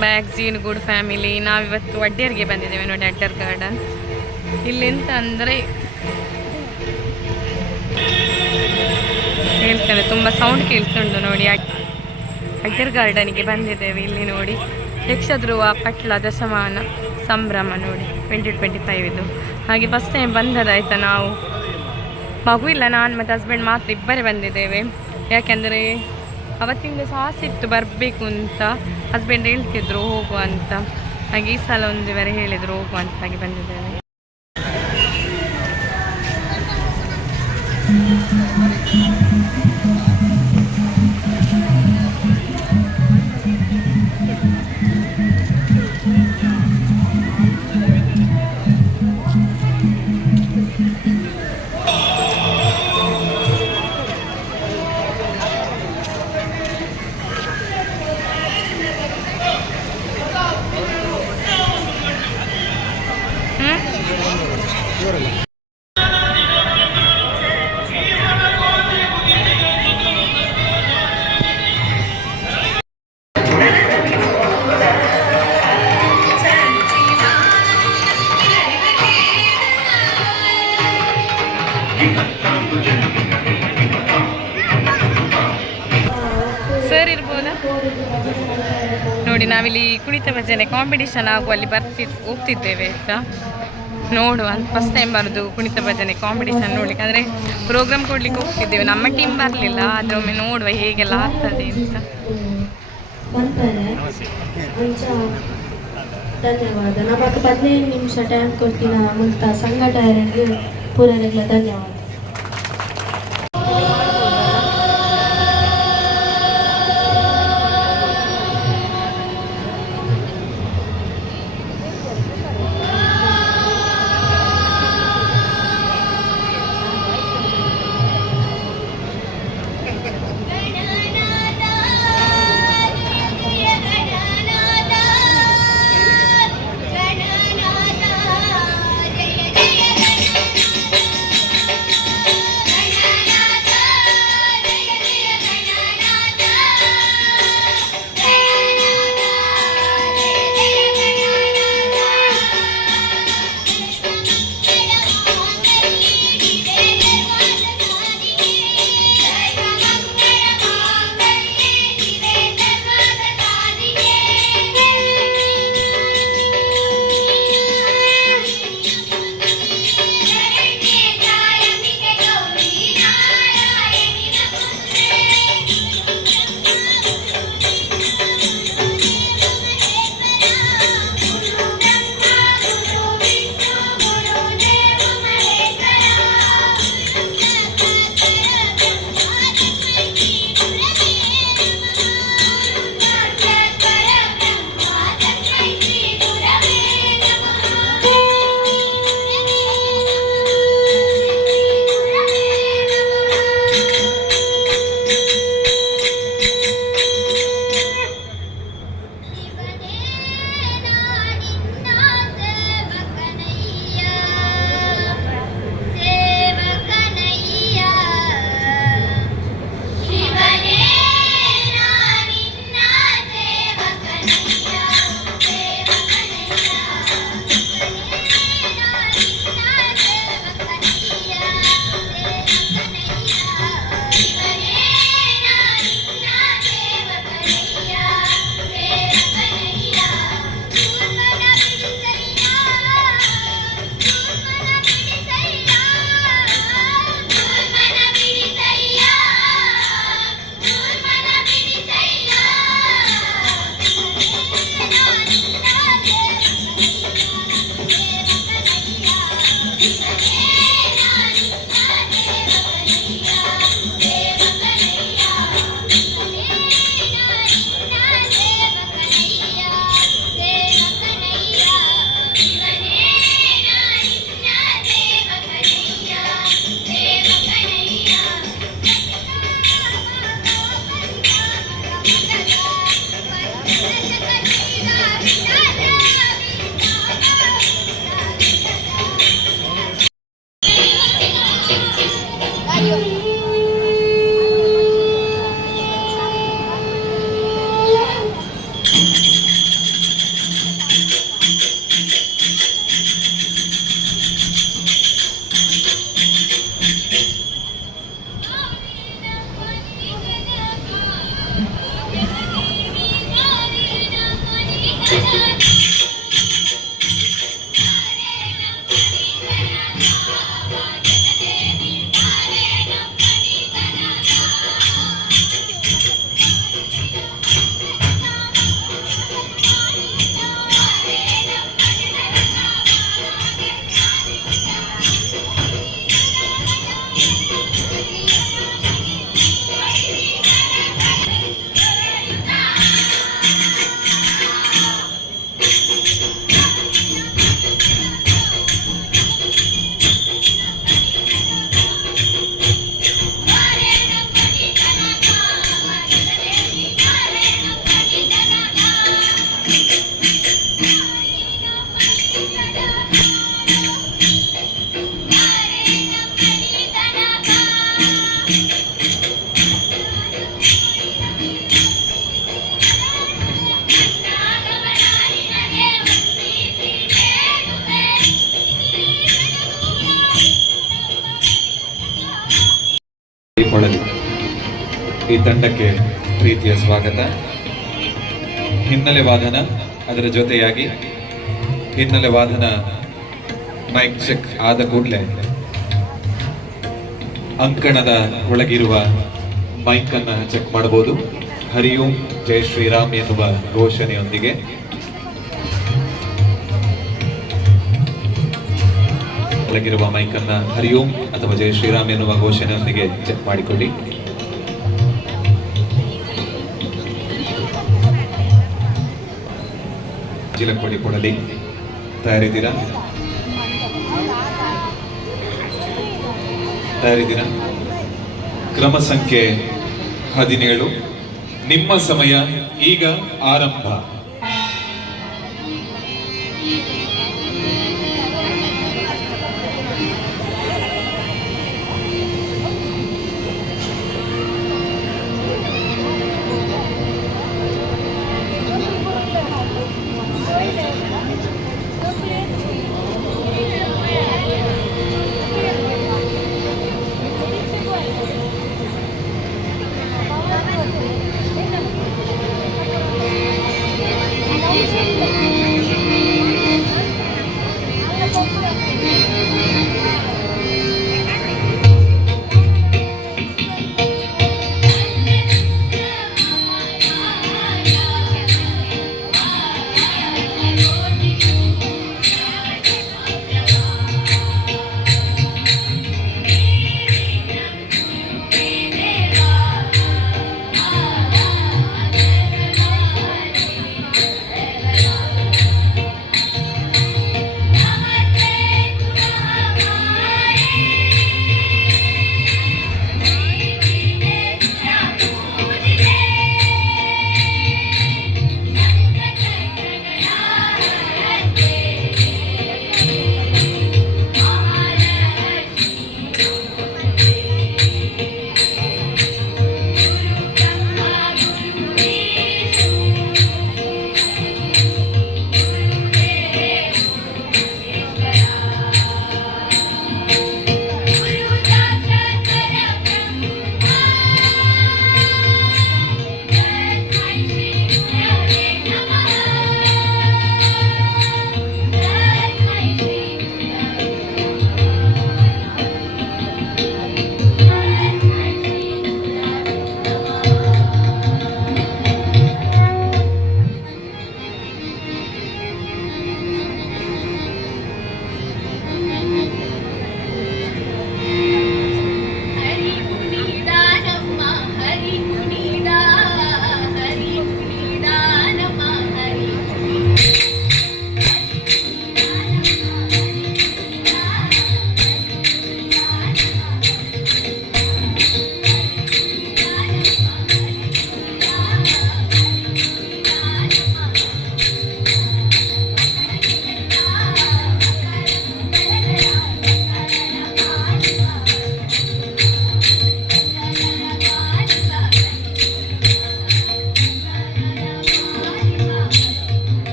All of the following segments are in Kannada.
ಬ್ಯಾಕ್ ಜೀನ್ ಗುಡ್ ಫ್ಯಾಮಿಲಿ ನಾವಿವತ್ತು ವಡ್ಡೇರಿಗೆ ಬಂದಿದ್ದೇವೆ. ನೋಡಿ ಅಡ್ಡರ್ ಗಾರ್ಡನ್ ಇಲ್ಲಿಂತ ಅಂದರೆ ಹೇಳ್ತಾರೆ ತುಂಬ ಸೌಂಡ್ ಕೇಳ್ತುಂಡು ನೋಡಿ. ಅಡ್- ಅಡ್ಡರ್ ಗಾರ್ಡನ್ಗೆ ಬಂದಿದ್ದೇವೆ ಇಲ್ಲಿ ನೋಡಿ. ಯಕ್ಷಧ್ರುವ ಪಟ್ಲ ದಶಮಾನ ಸಂಭ್ರಮ ನೋಡಿ. ಟ್ವೆಂಟಿ ಟ್ವೆಂಟಿ ಫೈವ್ ಇದು. ಹಾಗೆ ಫಸ್ಟ್ ಟೈಮ್ ಬಂದದಾಯ್ತಾ ನಾವು? ಮಗು ಇಲ್ಲ, ನಾನು ಮತ್ತು ಹಸ್ಬೆಂಡ್ ಮಾತ್ರ ಇಬ್ಬರೇ ಬಂದಿದ್ದೇವೆ. ಯಾಕೆಂದರೆ ಅವತ್ತಿಂದ ಸಹ ಆಸೆ ಇತ್ತು ಬರಬೇಕು ಅಂತ ಹಸ್ಬೆಂಡ್ ಹೇಳ್ತಿದ್ರು, ಹೋಗುವ ಅಂತ. ಹಾಗೆ ಈ ಸಲ ಒಂದು ಬೇರೆ ಹೇಳಿದರು, ಹೋಗುವ ಅಂತ ಹಾಗೆ ಬಂದಿದ್ದೇವೆ ಹ್ಞೂ ಭಜನೆ ಕಾಂಪಿಟೇಷನ್ ಆಗುವಲ್ಲಿ ಬರ್ತಿ ಹೋಗ್ತಿದ್ದೇವೆ ಆಯ್ತಾ ನೋಡುವ ಫಸ್ಟ್ ಟೈಮ್ ಬರೋದು ಕುಣಿತ ಭಜನೆ ಕಾಂಪಿಟೇಷನ್ ನೋಡ್ಲಿಕ್ಕೆ. ಅಂದರೆ ಪ್ರೋಗ್ರಾಮ್ ಕೊಡ್ಲಿಕ್ಕೆ ಹೋಗ್ತಿದ್ದೇವೆ. ನಮ್ಮ ಟೀಮ್ ಬರಲಿಲ್ಲ ಆದರೆ ಒಮ್ಮೆ ನೋಡುವ ಹೇಗೆಲ್ಲ ಆಗ್ತದೆ ಅಂತ. ಧನ್ಯವಾದ. ನಮಗೆ ಹದಿನೈದು ನಿಮಿಷ ಟೈಮ್ ಕೊಡ್ತೀನಿ ಮುಂತ ಸಂಘಟನೆಗೆ ಪೂರೈಗಳ ಧನ್ಯವಾದ. Okay. ಈ ತಂಡಕ್ಕೆ ಪ್ರೀತಿಯ ಸ್ವಾಗತ. ಹಿನ್ನೆಲೆ ವಾದನ ಅದರ ಜೊತೆಯಾಗಿ ಹಿನ್ನೆಲೆ ವಾದನ ಮೈಕ್ ಚೆಕ್ ಆದ ಕೂಡಲೇ ಅಂಕಣದ ಒಳಗಿರುವ ಮೈಕ್ ಅನ್ನ ಚೆಕ್ ಮಾಡಬಹುದು. ಹರಿಯೋಂ ಜೈ ಶ್ರೀರಾಮ್ ಎನ್ನುವ ಘೋಷಣೆಯೊಂದಿಗೆ. ಒಳಗಿರುವ ಮೈಕ್ ಅನ್ನ ಹರಿಯೋಂ ಅಥವಾ ಜೈ ಶ್ರೀರಾಮ್ ಎನ್ನುವ ಘೋಷಣೆಯೊಂದಿಗೆ ಚೆಕ್ ಮಾಡಿಕೊಳ್ಳಿ. ಚಿಲಕ್ಕೊಡಿ ಕೊಡಲಿ. ತಯಾರಿದ್ದೀರಾ? ತಯಾರಿದ್ದೀರಾ? ಕ್ರಮ ಸಂಖ್ಯೆ ಹದಿನೇಳು. ನಿಮ್ಮ ಸಮಯ ಈಗ ಆರಂಭ.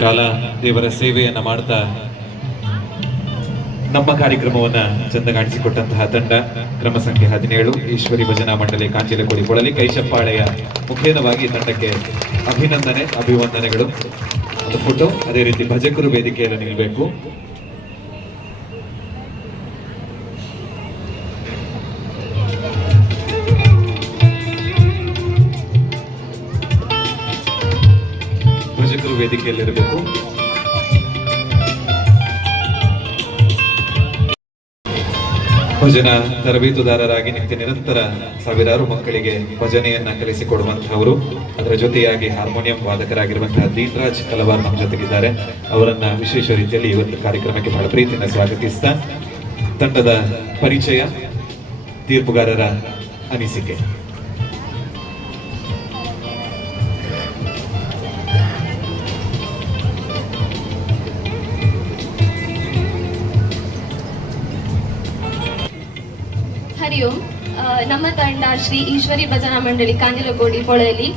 ಶಾಲಾ ದೇವರ ಸೇವೆಯನ್ನ ಮಾಡ್ತಾ ನಮ್ಮ ಕಾರ್ಯಕ್ರಮವನ್ನ ಚಂದಗಾಣಿಸಿಕೊಟ್ಟಂತಹ ತಂಡ, ಕ್ರಮ ಸಂಖ್ಯೆ ಹದಿನೇಳು, ಈಶ್ವರಿ ಭಜನಾ ಮಂಡಳಿ ಕಾಂಚಿಲಕೋಡಿ ಕೊಳಲಿ ಕೈಶಪ್ಪಾಳೆಯ ಮುಖೇನವಾಗಿ ತಂಡಕ್ಕೆ ಅಭಿನಂದನೆ, ಅಭಿವಂದನೆಗಳು. ಒಂದು ಫೋಟೋ ಅದೇ ರೀತಿ ಭಜಕರು ವೇದಿಕೆಯಲ್ಲಿ ನಿಲ್ಲಬೇಕು ವೇದಿಕೆಯಲ್ಲಿರಬೇಕು. ಭಜನ ತರಬೇತುದಾರರಾಗಿ ನಿತ್ಯ ನಿರಂತರ ಸಾವಿರಾರು ಮಕ್ಕಳಿಗೆ ಭಜನೆಯನ್ನ ಕಲಿಸಿಕೊಡುವಂತಹವರು, ಅದರ ಜೊತೆಯಾಗಿ ಹಾರ್ಮೋನಿಯಂ ವಾದಕರಾಗಿರುವಂತಹ ದೀನ್ರಾಜ್ ಕಲವಾರ್ ನಮ್ಮ ಜೊತೆಗಿದ್ದಾರೆ. ಅವರನ್ನ ವಿಶೇಷ ರೀತಿಯಲ್ಲಿ ಇವತ್ತು ಕಾರ್ಯಕ್ರಮಕ್ಕೆ ಬಹಳ ಪ್ರೀತಿಯನ್ನು ಸ್ವಾಗತಿಸ್ತಾ, ತಂಡದ ಪರಿಚಯ, ತೀರ್ಪುಗಾರರ ಅನಿಸಿಕೆ. ನಮ್ಮ ತಂಡ ಶ್ರೀ ಈಶ್ವರಿ ಭಜನಾ ಮಂಡಳಿ ಕಾಂಜಲಗೋಡಿ ಹೊಳೆಯಲ್ಲಿ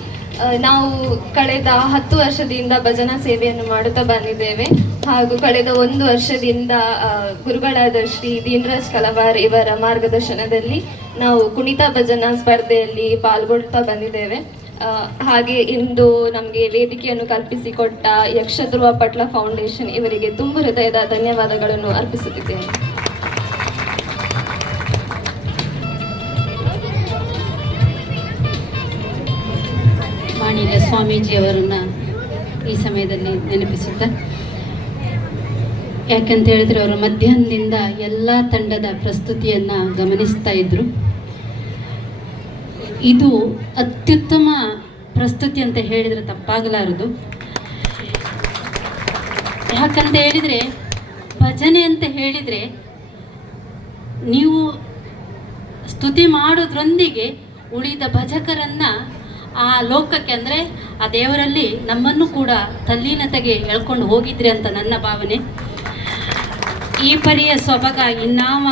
ನಾವು ಕಳೆದ ಹತ್ತು ವರ್ಷದಿಂದ ಭಜನಾ ಸೇವೆಯನ್ನು ಮಾಡುತ್ತಾ ಬಂದಿದ್ದೇವೆ. ಹಾಗೂ ಕಳೆದ ಒಂದು ವರ್ಷದಿಂದ ಗುರುಗಳಾದ ಶ್ರೀ ದೀನ್ರಾಜ್ ಕಲವಾರ್ ಇವರ ಮಾರ್ಗದರ್ಶನದಲ್ಲಿ ನಾವು ಕುಣಿತ ಭಜನಾ ಸ್ಪರ್ಧೆಯಲ್ಲಿ ಪಾಲ್ಗೊಳ್ತಾ ಬಂದಿದ್ದೇವೆ. ಹಾಗೆ ಇಂದು ನಮಗೆ ವೇದಿಕೆಯನ್ನು ಕಲ್ಪಿಸಿಕೊಟ್ಟ ಯಕ್ಷಧ್ರುವ ಪಟ್ಲ ಫೌಂಡೇಶನ್ ಇವರಿಗೆ ತುಂಬ ಹೃದಯದ ಧನ್ಯವಾದಗಳನ್ನು ಅರ್ಪಿಸುತ್ತಿದ್ದೇನೆ. ಮಾಣಿಯ ಸ್ವಾಮೀಜಿಯವರನ್ನು ಈ ಸಮಯದಲ್ಲಿ ನೆನಪಿಸುತ್ತಾ. ಯಾಕಂತ ಹೇಳಿದ್ರೆ ಅವರು ಮಧ್ಯಾಹ್ನದಿಂದ ಎಲ್ಲ ತಂಡದ ಪ್ರಸ್ತುತಿಯನ್ನ ಗಮನಿಸ್ತಾ ಇದ್ದರು ಇದು ಅತ್ಯುತ್ತಮ ಪ್ರಸ್ತುತಿ ಅಂತ ಹೇಳಿದ್ರೆ ತಪ್ಪಾಗಲಾರದು. ಯಾಕಂತ ಹೇಳಿದ್ರೆ ಭಜನೆ ಅಂತ ಹೇಳಿದ್ರೆ ನೀವು ಸ್ತುತಿ ಮಾಡೋದ್ರೊಂದಿಗೆ ಉಳಿದ ಭಜಕರನ್ನ ಆ ಲೋಕಕ್ಕೆ ಅಂದರೆ ಆ ದೇವರಲ್ಲಿ ನಮ್ಮನ್ನು ಕೂಡ ತಲ್ಲೀನತೆಗೆ ಎಳ್ಕೊಂಡು ಹೋಗಿದ್ರಿ ಅಂತ ನನ್ನ ಭಾವನೆ. ಈ ಪರಿಯ ಸೊಬಗ ಇನ್ನಾವ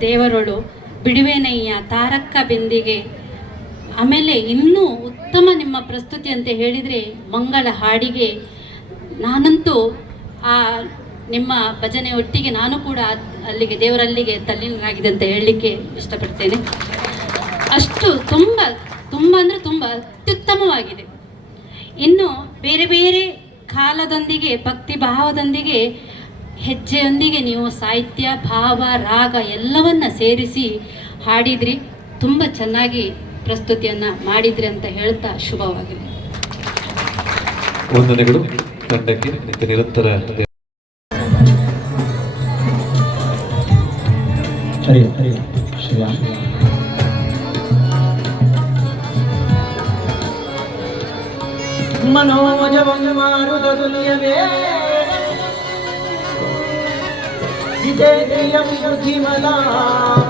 ದೇವರೊಳು ಬಿಡುವೆನಯ್ಯ ತಾರಕ್ಕ ಬೆಂದಿಗೆ ಆಮೇಲೆ ಇನ್ನೂ ಉತ್ತಮ ನಿಮ್ಮ ಪ್ರಸ್ತುತಿ ಅಂತ ಹೇಳಿದರೆ ಮಂಗಳ ಹಾಡಿಗೆ ನಾನಂತೂ ಆ ನಿಮ್ಮ ಭಜನೆ ಒಟ್ಟಿಗೆ ನಾನು ಕೂಡ ಅಲ್ಲಿಗೆ ದೇವರಲ್ಲಿಗೆ ತಲ್ಲೀನರಾಗಿದೆ ಅಂತ ಹೇಳಲಿಕ್ಕೆ ಇಷ್ಟಪಡ್ತೇನೆ. ಅಷ್ಟು ತುಂಬ ತುಂಬ ಅಂದರೆ ತುಂಬ ಅತ್ಯುತ್ತಮವಾಗಿದೆ. ಇನ್ನು ಬೇರೆ ಬೇರೆ ಕಾಲದೊಂದಿಗೆ ಭಕ್ತಿ ಭಾವದೊಂದಿಗೆ ಹೆಜ್ಜೆಯೊಂದಿಗೆ ನೀವು ಸಾಹಿತ್ಯ ಭಾವ ರಾಗ ಎಲ್ಲವನ್ನ ಸೇರಿಸಿ ಹಾಡಿದ್ರಿ ತುಂಬ ಚೆನ್ನಾಗಿ ಪ್ರಸ್ತುತಿಯನ್ನು ಮಾಡಿದ್ರಿ ಅಂತ ಹೇಳ್ತಾ ಶುಭವಾಗಲಿ. ವಂದನೆಗಳು. ತಂಡಕ್ಕೆ ನಿತ್ಯ ನಿರಂತರ ಹರಿ ಹರಿ ભંગ મારુત દુનિય મે વિજય પ્રિયમ બુદ્ધિ મલા.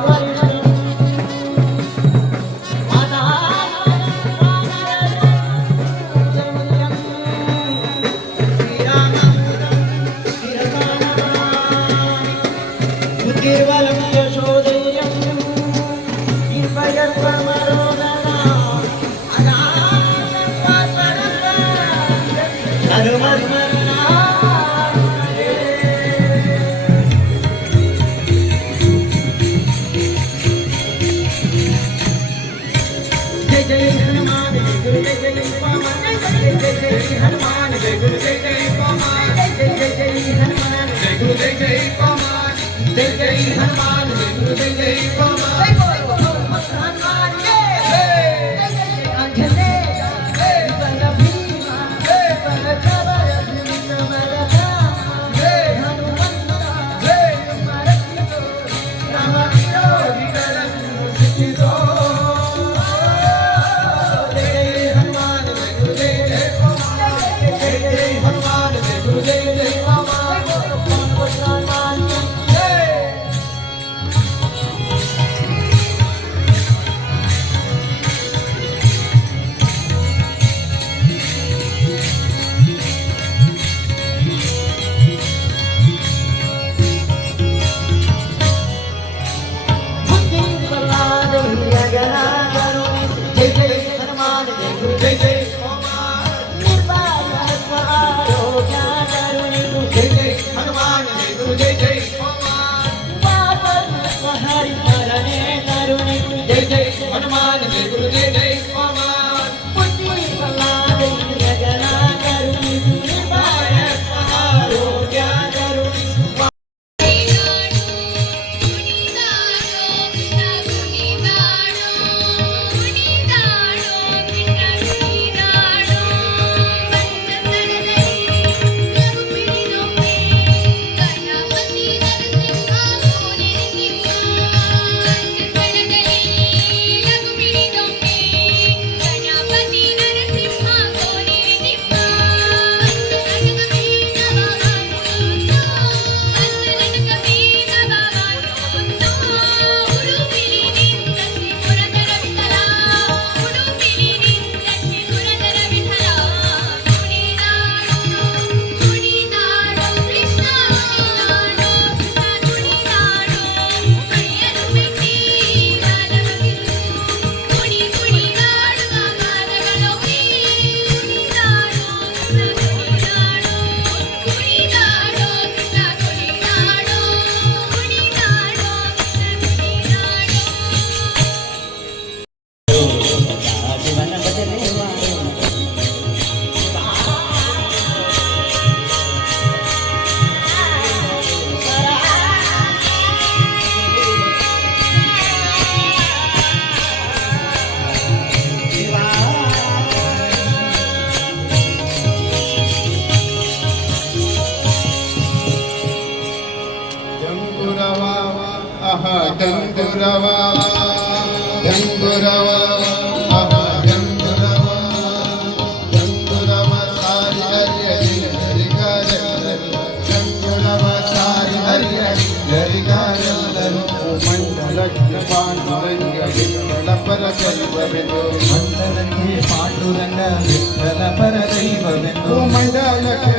విఠల పర దైవమెందు మండలకే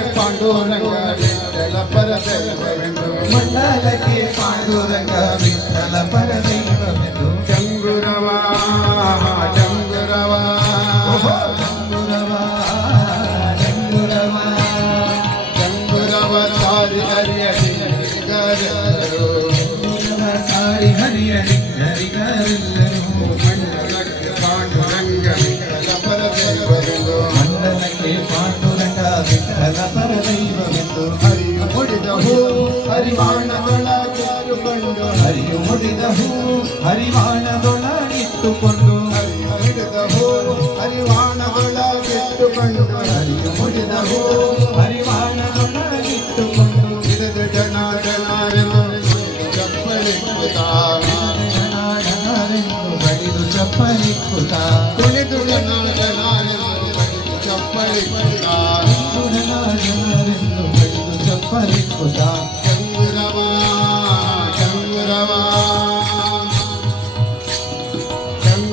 విఠల పర దైవమెందు విఠల పర దైవ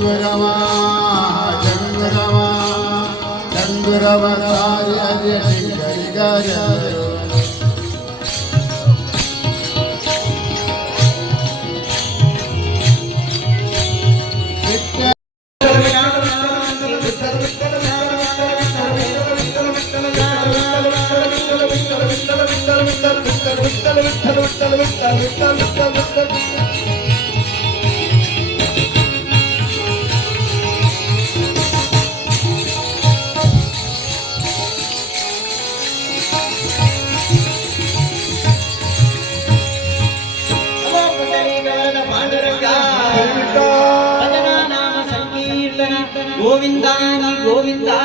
Thank you. గోవిందాని గోవిందా.